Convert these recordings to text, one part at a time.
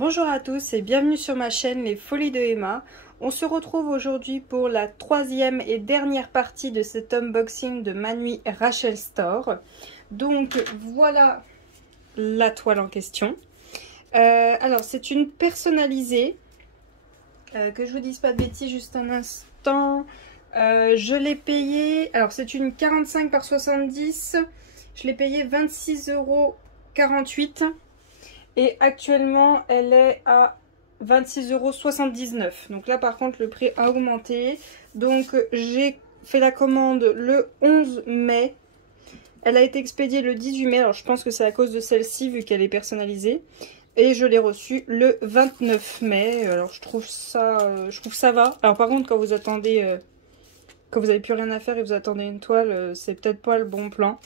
Bonjour à tous et bienvenue sur ma chaîne Les Folies de Emma. On se retrouve aujourd'hui pour la troisième et dernière partie de cet unboxing de Manui Rachel Store. Donc voilà la toile en question. Alors c'est une personnalisée. Que je vous dise pas de bêtises juste un instant. Je l'ai payée, alors c'est une 45 par 70. Je l'ai payée 26,48 €. Et actuellement, elle est à 26,79 €. Donc là, par contre, le prix a augmenté. Donc, j'ai fait la commande le 11 mai. Elle a été expédiée le 18 mai. Alors, je pense que c'est à cause de celle-ci, vu qu'elle est personnalisée. Et je l'ai reçue le 29 mai. Alors, je trouve ça va. Alors, par contre, quand vous attendez, quand vous n'avez plus rien à faire et vous attendez une toile, c'est peut-être pas le bon plan.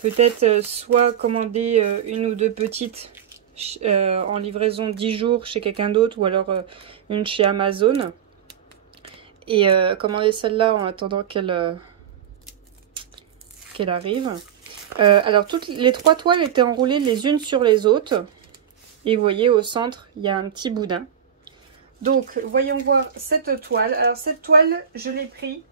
Peut-être soit commander une ou deux petites en livraison 10 jours chez quelqu'un d'autre ou alors une chez Amazon et commander celle-là en attendant qu'elle arrive. Alors toutes les trois toiles étaient enroulées les unes sur les autres et vous voyez au centre il y a un petit boudin. Donc voyons voir cette toile. Alors cette toile je l'ai pris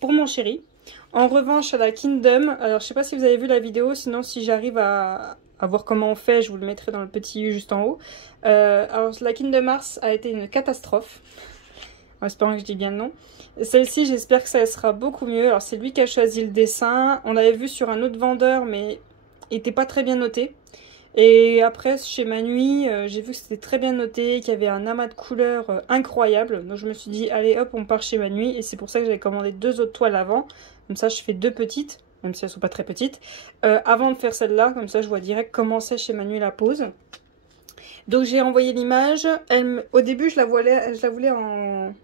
pour mon chéri. En revanche à la Kingdom, alors je sais pas si vous avez vu la vidéo, sinon si j'arrive à voir comment on fait, je vous le mettrai dans le petit U juste en haut. Alors la Kingdom Hearts a été une catastrophe, en espérant que je dis bien le nom. Celle-ci j'espère que ça sera beaucoup mieux. Alors c'est lui qui a choisi le dessin, on l'avait vu sur un autre vendeur mais il n'était pas très bien noté. Et après chez Manui, j'ai vu que c'était très bien noté, qu'il y avait un amas de couleurs incroyable. Donc je me suis dit allez hop on part chez Manui et c'est pour ça que j'avais commandé deux autres toiles avant. Comme ça je fais deux petites, même si elles sont pas très petites, avant de faire celle-là, comme ça je vois direct comment c'est chez Manui la pose. Donc j'ai envoyé l'image, au début je la voulais en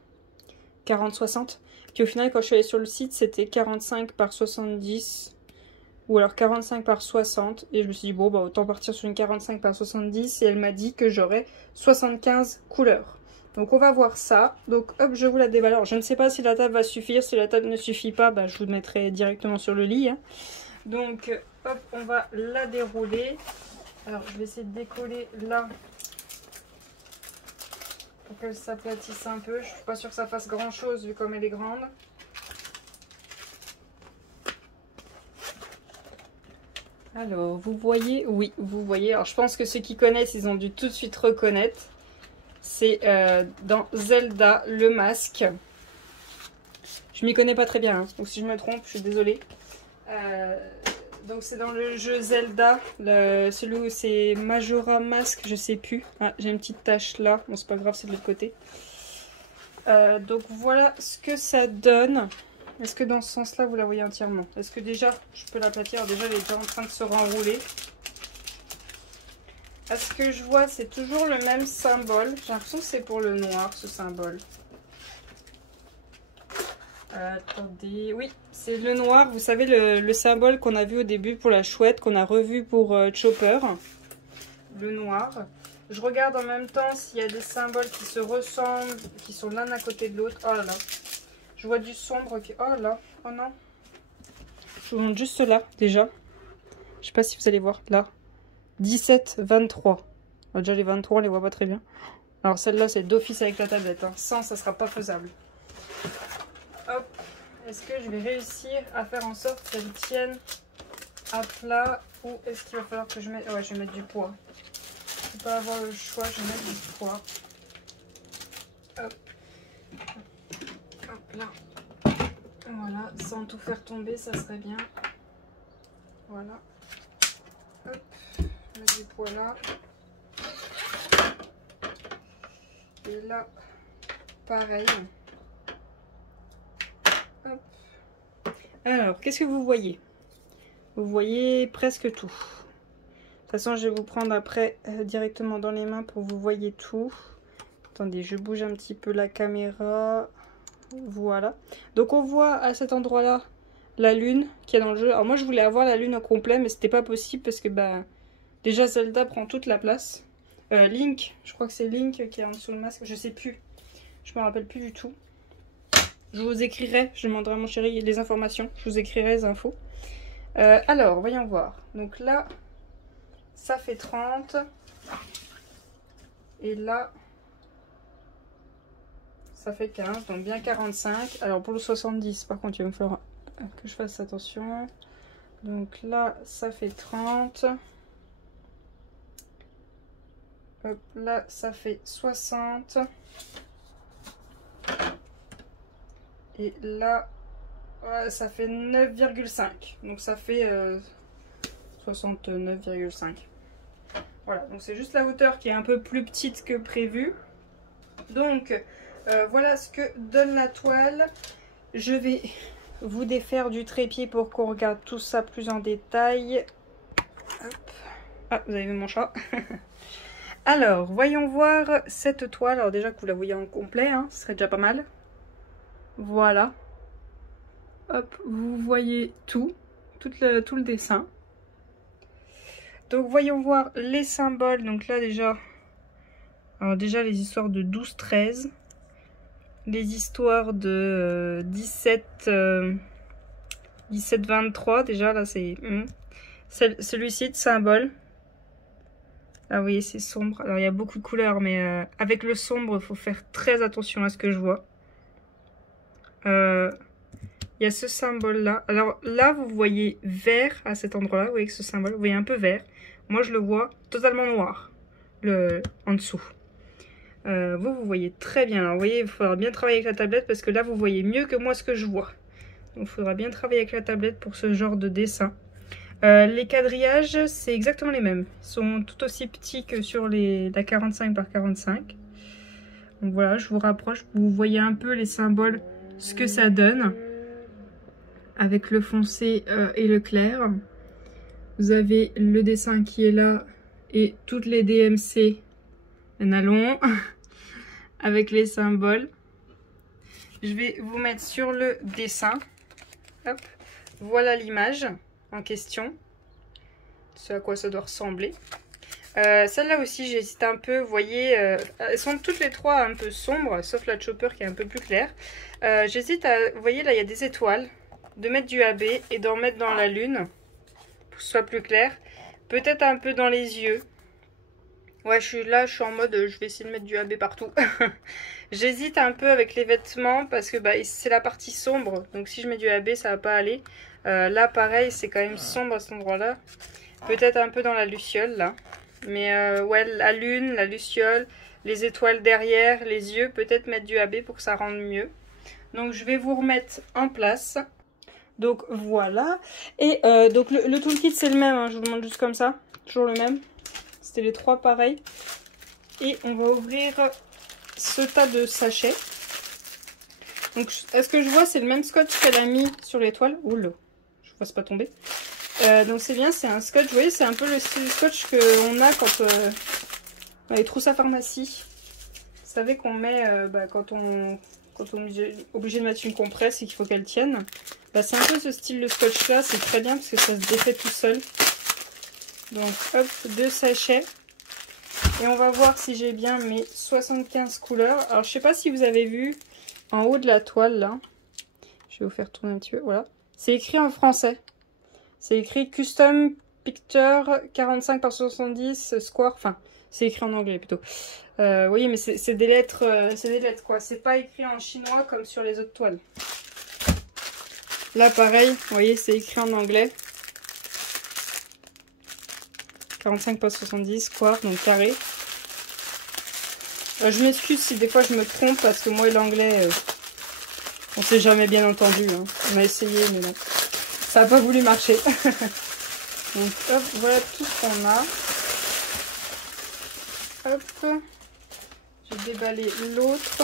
40-60, puis au final quand je suis allée sur le site c'était 45 par 70, ou alors 45 par 60, et je me suis dit bon bah autant partir sur une 45 par 70, et elle m'a dit que j'aurais 75 couleurs. Donc on va voir ça. Donc hop, je vous la déballe. Alors je ne sais pas si la table va suffire. Si la table ne suffit pas, bah, je vous mettrai directement sur le lit. Hein. Donc hop, on va la dérouler. Alors je vais essayer de décoller là pour qu'elle s'aplatisse un peu. Je suis pas sûre que ça fasse grand chose vu comme elle est grande. Alors vous voyez, oui vous voyez. Alors je pense que ceux qui connaissent, ils ont dû tout de suite reconnaître. C'est dans Zelda le masque. Je m'y connais pas très bien, hein, donc si je me trompe, je suis désolée. Donc c'est dans le jeu Zelda, celui où c'est Majora Mask, je sais plus. Ah, j'ai une petite tache là, bon c'est pas grave, c'est de l'autre côté. Donc voilà ce que ça donne. Est-ce que dans ce sens-là, vous la voyez entièrement? Est-ce que déjà, je peux l'aplatir? Déjà, elle est déjà en train de se renrouler. À ce que je vois, c'est toujours le même symbole. J'ai l'impression que c'est pour le noir, ce symbole. Attendez, oui, c'est le noir. Vous savez, le symbole qu'on a vu au début pour la chouette, qu'on a revu pour Chopper. Le noir. Je regarde en même temps s'il y a des symboles qui se ressemblent, qui sont l'un à côté de l'autre. Oh là là. Je vois du sombre qui... Oh là, oh non. Je vous montre juste là, déjà. Je sais pas si vous allez voir, là. 17, 23. Alors déjà les 23 on les voit pas très bien. Alors celle-là c'est d'office avec la tablette. Hein. Sans ça sera pas faisable. Hop. Est-ce que je vais réussir à faire en sorte qu'elle tienne à plat ou est-ce qu'il va falloir que je mette... Ouais, je vais mettre du poids. Je vais pas avoir le choix, je vais mettre du poids. Hop. Hop là. Voilà, sans tout faire tomber, ça serait bien. Voilà. Hop. Mettre du poids là. Et là, pareil. Hop. Alors, qu'est-ce que vous voyez? Vous voyez presque tout. De toute façon, je vais vous prendre après directement dans les mains pour que vous voyez tout. Attendez, je bouge un petit peu la caméra. Voilà. Donc, on voit à cet endroit-là la lune qui est dans le jeu. Alors, moi, je voulais avoir la lune au complet, mais c'était pas possible parce que, bah, déjà, Zelda prend toute la place. Link, je crois que c'est Link qui est en dessous le masque, je sais plus. Je me rappelle plus du tout. Je vous écrirai, je demanderai à mon chéri les informations. Je vous écrirai les infos. Alors, voyons voir. Donc là, ça fait 30. Et là, ça fait 15, donc bien 45. Alors pour le 70, par contre, il va me falloir que je fasse attention. Donc là, ça fait 30. Hop, là, ça fait 60. Et là, ouais, ça fait 9,5. Donc ça fait 69,5. Voilà, donc c'est juste la hauteur qui est un peu plus petite que prévu. Donc, voilà ce que donne la toile. Je vais vous défaire du trépied pour qu'on regarde tout ça plus en détail. Hop. Ah, vous avez vu mon chat. Alors, voyons voir cette toile. Alors déjà que vous la voyez en complet, hein, ce serait déjà pas mal. Voilà. Hop, vous voyez tout le dessin. Donc voyons voir les symboles. Donc là déjà, alors déjà les histoires de 12-13. Les histoires de 17-23. Déjà là c'est... Celui-ci de symbole. Ah vous voyez c'est sombre. Alors il y a beaucoup de couleurs mais avec le sombre il faut faire très attention à ce que je vois. Il y a ce symbole là. Alors là vous voyez vert à cet endroit là. Vous voyez que ce symbole, vous voyez un peu vert. Moi je le vois totalement noir en dessous. Vous voyez très bien. Alors vous voyez il faudra bien travailler avec la tablette parce que là vous voyez mieux que moi ce que je vois. Donc il faudra bien travailler avec la tablette pour ce genre de dessin. Les quadrillages c'est exactement les mêmes. Ils sont tout aussi petits que sur la 45 par 45. Donc voilà je vous rapproche. Vous voyez un peu les symboles, ce que ça donne. Avec le foncé et le clair. Vous avez le dessin qui est là et toutes les DMC en allant avec les symboles. Je vais vous mettre sur le dessin. Hop. Voilà l'image en question. Ce à quoi ça doit ressembler. Celle-là aussi j'hésite un peu. Vous voyez, elles sont toutes les trois un peu sombres, sauf la Chopper qui est un peu plus claire. J'hésite à... Vous voyez là il y a des étoiles. De mettre du AB et d'en mettre dans la lune pour que ce soit plus clair. Peut-être un peu dans les yeux. Ouais, je suis en mode je vais essayer de mettre du AB partout. J'hésite un peu avec les vêtements parce que bah, c'est la partie sombre. Donc si je mets du AB, ça va pas aller. Là, pareil, c'est quand même sombre à cet endroit-là. Peut-être un peu dans la luciole là. Mais ouais, la lune, la luciole, les étoiles derrière, les yeux, peut-être mettre du AB pour que ça rende mieux. Donc je vais vous remettre en place. Donc voilà, et donc le toolkit c'est le même, hein, je vous le montre juste comme ça, toujours le même, c'était les trois pareils. Et on va ouvrir ce tas de sachets. Donc est-ce que je vois c'est le même scotch qu'elle a mis sur les toiles. Oula, je ne fasse pas tomber. Donc c'est bien, c'est un scotch, vous voyez c'est un peu le style scotch qu'on a quand dans les trousses à pharmacie. Vous savez qu'on met quand on est obligé de mettre une compresse et qu'il faut qu'elle tienne. Bah, c'est un peu ce style de scotch là, c'est très bien parce que ça se défait tout seul. Donc hop, 2 sachets. Et on va voir si j'ai bien mes 75 couleurs. Alors je sais pas si vous avez vu en haut de la toile là. Je vais vous faire tourner un petit peu, voilà. C'est écrit en français. C'est écrit Custom Picture 45 par 70 Square. Enfin, c'est écrit en anglais plutôt. Oui, mais c'est des lettres quoi. C'est pas écrit en chinois comme sur les autres toiles. Là, pareil, vous voyez, c'est écrit en anglais. 45 par 70, square, donc carré. Je m'excuse si des fois je me trompe, parce que moi et l'anglais, on s'est jamais bien entendu. Hein. On a essayé, mais non. Ça n'a pas voulu marcher. Donc, hop, voilà tout ce qu'on a. Hop. J'ai déballé l'autre.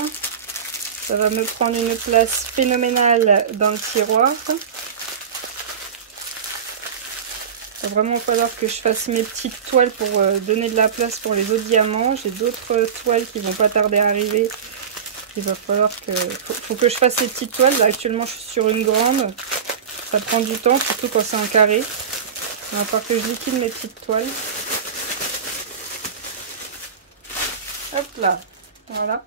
Ça va me prendre une place phénoménale dans le tiroir. Il va vraiment falloir que je fasse mes petites toiles pour donner de la place pour les autres diamants. J'ai d'autres toiles qui vont pas tarder à arriver. Il va falloir que... Faut que je fasse ces petites toiles. Là, actuellement, je suis sur une grande. Ça prend du temps, surtout quand c'est en carré. Il va falloir que je liquide mes petites toiles. Hop là. Voilà.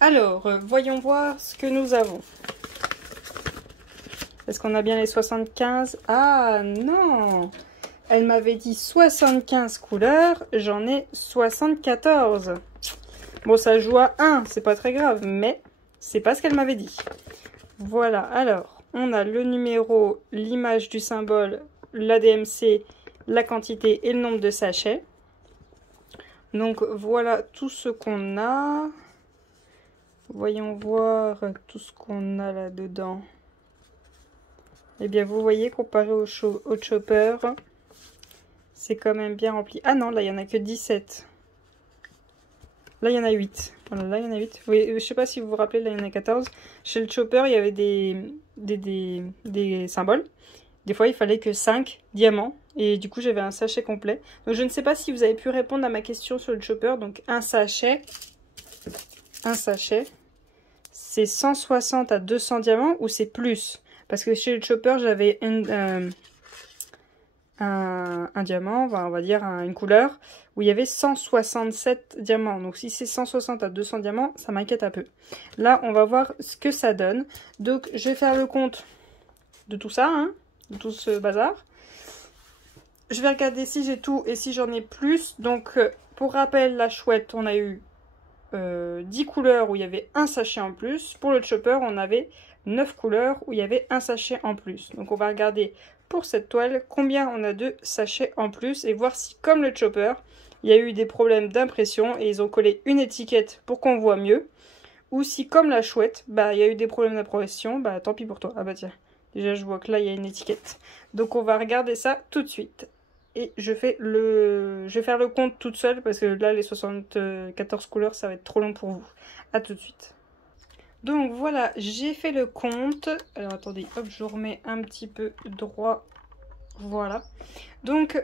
Alors, voyons voir ce que nous avons. Est-ce qu'on a bien les 75? Ah non! Elle m'avait dit 75 couleurs, j'en ai 74. Bon, ça joue à 1, c'est pas très grave, mais c'est pas ce qu'elle m'avait dit. Voilà, alors, on a le numéro, l'image du symbole, la DMC, la quantité et le nombre de sachets. Donc, voilà tout ce qu'on a. Voyons voir tout ce qu'on a là-dedans. Eh bien, vous voyez, comparé au chopper, c'est quand même bien rempli. Ah non, là, il n'y en a que 17. Là, il y en a 8. Voilà, là, il y en a 8. Oui, je ne sais pas si vous vous rappelez, là, il y en a 14. Chez le chopper, il y avait des symboles. Des fois, il fallait que 5 diamants. Et du coup, j'avais un sachet complet. Donc, je ne sais pas si vous avez pu répondre à ma question sur le chopper. Donc, un sachet, c'est 160 à 200 diamants ou c'est plus? Parce que chez le chopper, j'avais un diamant, on va dire une couleur, où il y avait 167 diamants. Donc si c'est 160 à 200 diamants, ça m'inquiète un peu. Là, on va voir ce que ça donne. Donc, je vais faire le compte de tout ça, hein, de tout ce bazar. Je vais regarder si j'ai tout et si j'en ai plus. Donc, pour rappel, la chouette, on a eu 10 couleurs où il y avait un sachet en plus. Pour le chopper, on avait 9 couleurs où il y avait un sachet en plus. Donc, on va regarder pour cette toile combien on a de sachets en plus et voir si, comme le chopper, il y a eu des problèmes d'impression et ils ont collé une étiquette pour qu'on voit mieux. Ou si, comme la chouette, bah, il y a eu des problèmes d'impression, bah tant pis pour toi. Ah bah tiens, déjà je vois que là il y a une étiquette. Donc on va regarder ça tout de suite. Et je vais faire le compte toute seule parce que là les 74 couleurs ça va être trop long pour vous. A tout de suite. Donc voilà, j'ai fait le compte. Alors attendez, hop, je remets un petit peu droit. Voilà. Donc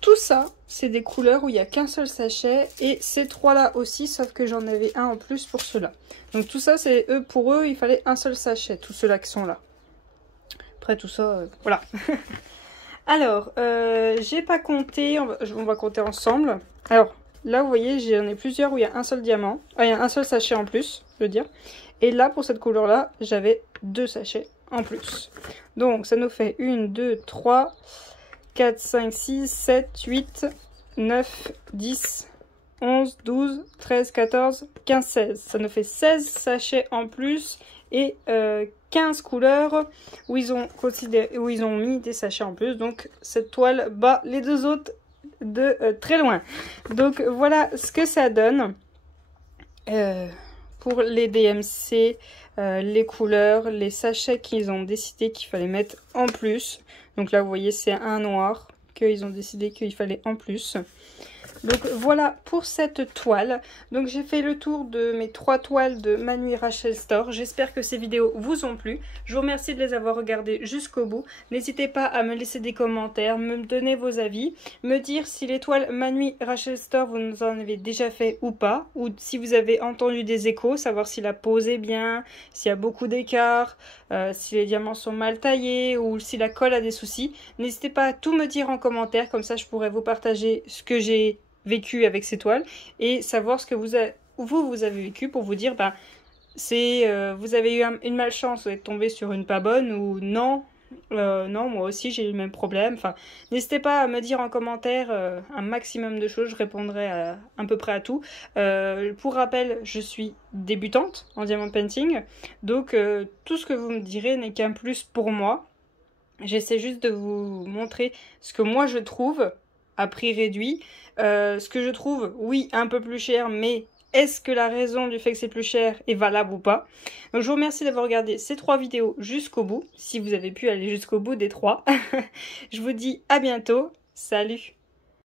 tout ça, c'est des couleurs où il n'y a qu'un seul sachet. Et ces trois-là aussi, sauf que j'en avais un en plus pour ceux-là. Donc tout ça, c'est pour eux, il fallait un seul sachet, tous ceux-là qui sont là. Après tout ça, voilà. Alors, j'ai pas compté, on va compter ensemble. Alors, là, vous voyez, j'en ai plusieurs où il y a un seul diamant. Ah, il y a un seul sachet en plus, je veux dire. Et là, pour cette couleur-là, j'avais 2 sachets en plus. Donc, ça nous fait 1, 2, 3, 4, 5, 6, 7, 8, 9, 10, 11, 12, 13, 14, 15, 16. Ça nous fait 16 sachets en plus et 15 couleurs où ils ont mis des sachets en plus. Donc cette toile bat les deux autres de très loin. Donc voilà ce que ça donne pour les DMC, les couleurs, les sachets qu'ils ont décidé qu'il fallait mettre en plus. Donc là vous voyez c'est un noir qu'ils ont décidé qu'il fallait en plus. Donc voilà pour cette toile. Donc j'ai fait le tour de mes 3 toiles de Manu Rachel Store. J'espère que ces vidéos vous ont plu. Je vous remercie de les avoir regardées jusqu'au bout. N'hésitez pas à me laisser des commentaires, me donner vos avis, me dire si les toiles Manu Rachel Store vous en avez déjà fait ou pas, ou si vous avez entendu des échos, savoir si la pose est bien, s'il y a beaucoup d'écart, si les diamants sont mal taillés ou si la colle a des soucis. N'hésitez pas à tout me dire en commentaire, comme ça je pourrai vous partager ce que j'ai vécu avec ces toiles et savoir ce que vous avez vécu pour vous dire bah vous avez eu une malchance, vous êtes tombé sur une pas bonne ou non, non moi aussi j'ai eu le même problème. Enfin n'hésitez pas à me dire en commentaire un maximum de choses, je répondrai à peu près à tout. Pour rappel, je suis débutante en diamond painting, donc tout ce que vous me direz n'est qu'un plus pour moi. J'essaie juste de vous montrer ce que moi je trouve à prix réduit. Ce que je trouve, oui, un peu plus cher, mais est-ce que la raison du fait que c'est plus cher est valable ou pas? Donc je vous remercie d'avoir regardé ces 3 vidéos jusqu'au bout, si vous avez pu aller jusqu'au bout des 3. Je vous dis à bientôt, salut!